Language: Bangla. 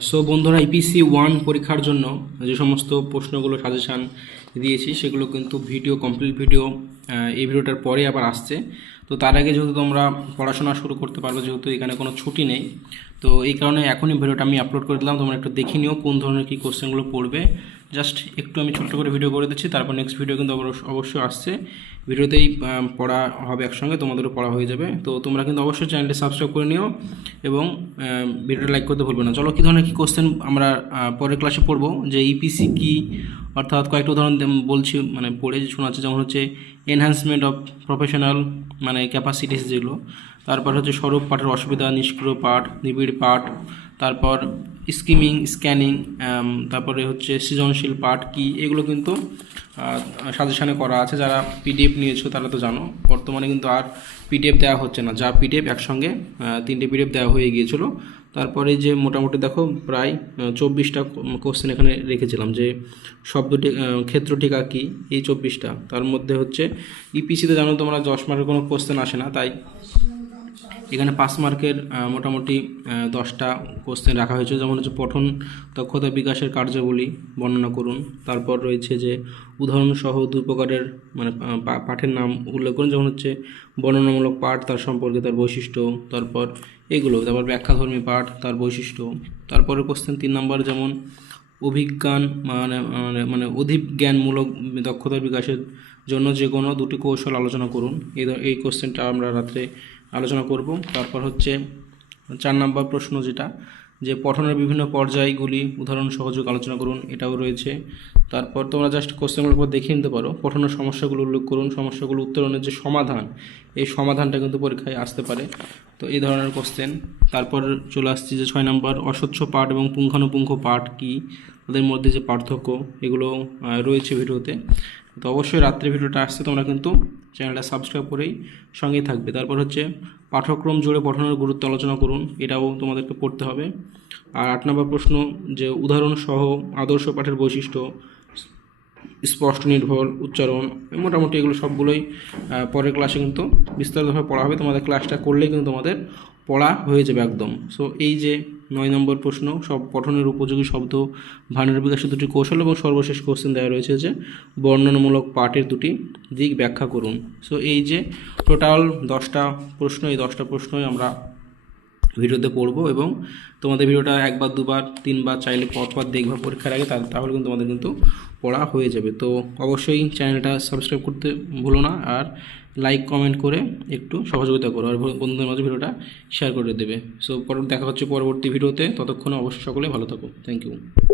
সো বন্ধুরা, ইপিসি 1 পরীক্ষার জন্য যে সমস্ত প্রশ্নগুলো সাজেশান দিয়েছি সেগুলো কিন্তু কমপ্লিট ভিডিও এই ভিডিওটার পরে আবার আসছে। তো তার আগে যেহেতু তোমরা পড়াশোনা শুরু করতে পারবে, যেহেতু এখানে কোনো ছুটি নেই, তো এই কারণে এখনই ভিডিওটা আমি আপলোড করে দিলাম। তোমরা একটু দেখে নিও কোন ধরনের কী কোশ্চেনগুলো পড়বে। জাস্ট একটু আমি ছোট্ট করে ভিডিও করে দিচ্ছি, তারপর নেক্সট ভিডিও কিন্তু অবশ্যই আসছে। ভিডিওতেই পড়া হবে একসঙ্গে, তোমাদেরও পড়া হয়ে যাবে। তো তোমরা কিন্তু অবশ্যই চ্যানেলটি সাবস্ক্রাইব করে নিও এবং ভিডিওটা লাইক করতে ভুলবে না। চলো, কী ধরনের কী কোশ্চেন আমরা পরের ক্লাসে পড়বো, যে ইপিসি কী, অর্থাৎ কয়েকটা উদাহরণ বলছি, মানে পড়ে শোনাচ্ছে। যেমন হচ্ছে এনহ্যান্সমেন্ট অফ প্রফেশনাল মানে ক্যাপাসিটিস যেগুলো, তারপর হচ্ছে স্বরূপ পাঠের অসুবিধা, নিষ্ক্রিয় পাঠ, নিবিড় পাঠ, তারপর স্ক্যানিং, তারপরে হচ্ছে সৃজনশীল পাঠ কী, এগুলো কিন্তু সাজেশানে করা আছে। যারা পিডিএফ নিয়েছো তারা তো জানো, বর্তমানে কিন্তু আর পিডিএফ দেওয়া হচ্ছে না। যা পিডিএফ একসঙ্গে 3টে পিডিএফ দেওয়া হয়ে গিয়েছিলো। তারপরে যে মোটামুটি দেখো প্রায় 24টা কোশ্চেন এখানে রেখেছিলাম, যে শব্দটি ক্ষেত্র টিকা কী, এই 24টা। তার মধ্যে হচ্ছে ইপিসিতে জানো তোমরা 10 মার্কের কোনো কোশ্চেন আসে না, তাই এখানে 5 মার্কের মোটামুটি 10টা কোশ্চেন রাখা হয়েছে। যেমন হচ্ছে পঠন দক্ষতা বিকাশের কার্যাবলী বর্ণনা করুন। তারপর রয়েছে যে উদাহরণসহ 2 প্রকারের মানে পাঠের নাম উল্লেখ করুন। যেমন হচ্ছে বর্ণনামূলক পাঠ, তার সম্পর্কে, তার বৈশিষ্ট্য, তারপর এগুলো। তারপর ব্যাখ্যাধর্মী পাঠ, তার বৈশিষ্ট্য। তারপরে কোশ্চেন 3 নম্বর, যেমন অভিজ্ঞান মানে মানে মানে অধিজ্ঞানমূলক দক্ষতার বিকাশের জন্য যে কোনো 2টি কৌশল আলোচনা করুন। এই কোশ্চেনটা আমরা রাত্রে আলোচনা করব। তারপর হচ্ছে 4 নম্বর প্রশ্ন, যেটা যে পঠনের বিভিন্ন পর্যায়গুলি উদাহরণ সহযোগ আলোচনা করুন, এটাও রয়েছে। তারপর তোমরা জাস্ট কোশ্চেনগুলোর উপর দেখে নিতে পারো। পঠনের সমস্যাগুলো উল্লেখ করুন, সমস্যাগুলো উত্তরণের যে সমাধান, এই সমাধানটা কিন্তু পরীক্ষায় আসতে পারে। তো এই ধরনের কোশ্চেন। তারপর চলে আসছি যে 6 নম্বর, অস্বচ্ছ পাঠ এবং পুঙ্খানুপুঙ্খ পাঠ কী, তাদের মধ্যে যে পার্থক্য, এগুলো রয়েছে ভিডিওতে। তো অবশ্যই রাত্রে ভিডিওটা আসছে, তোমরা কিন্তু চ্যানেলটা সাবস্ক্রাইব করেই সঙ্গেই থাকবে। তারপর হচ্ছে পাঠ্যক্রম জুড়ে পঠনের গুরুত্ব আলোচনা করুন, এটাও তোমাদেরকে পড়তে হবে। আর 8 নম্বর প্রশ্ন, যে উদাহরণ সহ আদর্শ পাঠের বৈশিষ্ট্য, স্পষ্ট নির্ভর উচ্চারণ, মোটামুটি এগুলো সবগুলোই পরের ক্লাসে কিন্তু বিস্তারিতভাবে পড়া হবে। তোমাদের ক্লাসটা করলেই কিন্তু তোমাদের পড়া হয়ে যাবে একদম। সো এই যে 9 নম্বর প্রশ্ন, সব পঠনের উপযোগী শব্দ ভাণ্ডার বিকাশের 2টি কৌশল, এবং সর্বশেষ কোশ্চেন দেওয়া রয়েছে যে বর্ণনামূলক পাঠের 2টি দিক ব্যাখ্যা করুন। সো এই যে টোটাল 10টা প্রশ্ন, এই 10টা প্রশ্নই আমরা ভিডিওতে পড়বো, এবং তোমাদের ভিডিওটা 1 বার 2 বার 3 বার চাইলে পরপর দেখবা পরীক্ষার আগে, তাহলে কিন্তু তোমাদের কিন্তু পড়া হয়ে যাবে। তো অবশ্যই চ্যানেলটা সাবস্ক্রাইব করতে ভুলো না, আর লাইক কমেন্ট করে একটু সহযোগিতা করো, আর বন্ধুদের মাঝে ভিডিওটা শেয়ার করে দেবে। সো দেখা হচ্ছে পরবর্তী ভিডিওতে। ততক্ষণে অবশ্যই সকলে ভালো থাকো। Thank you.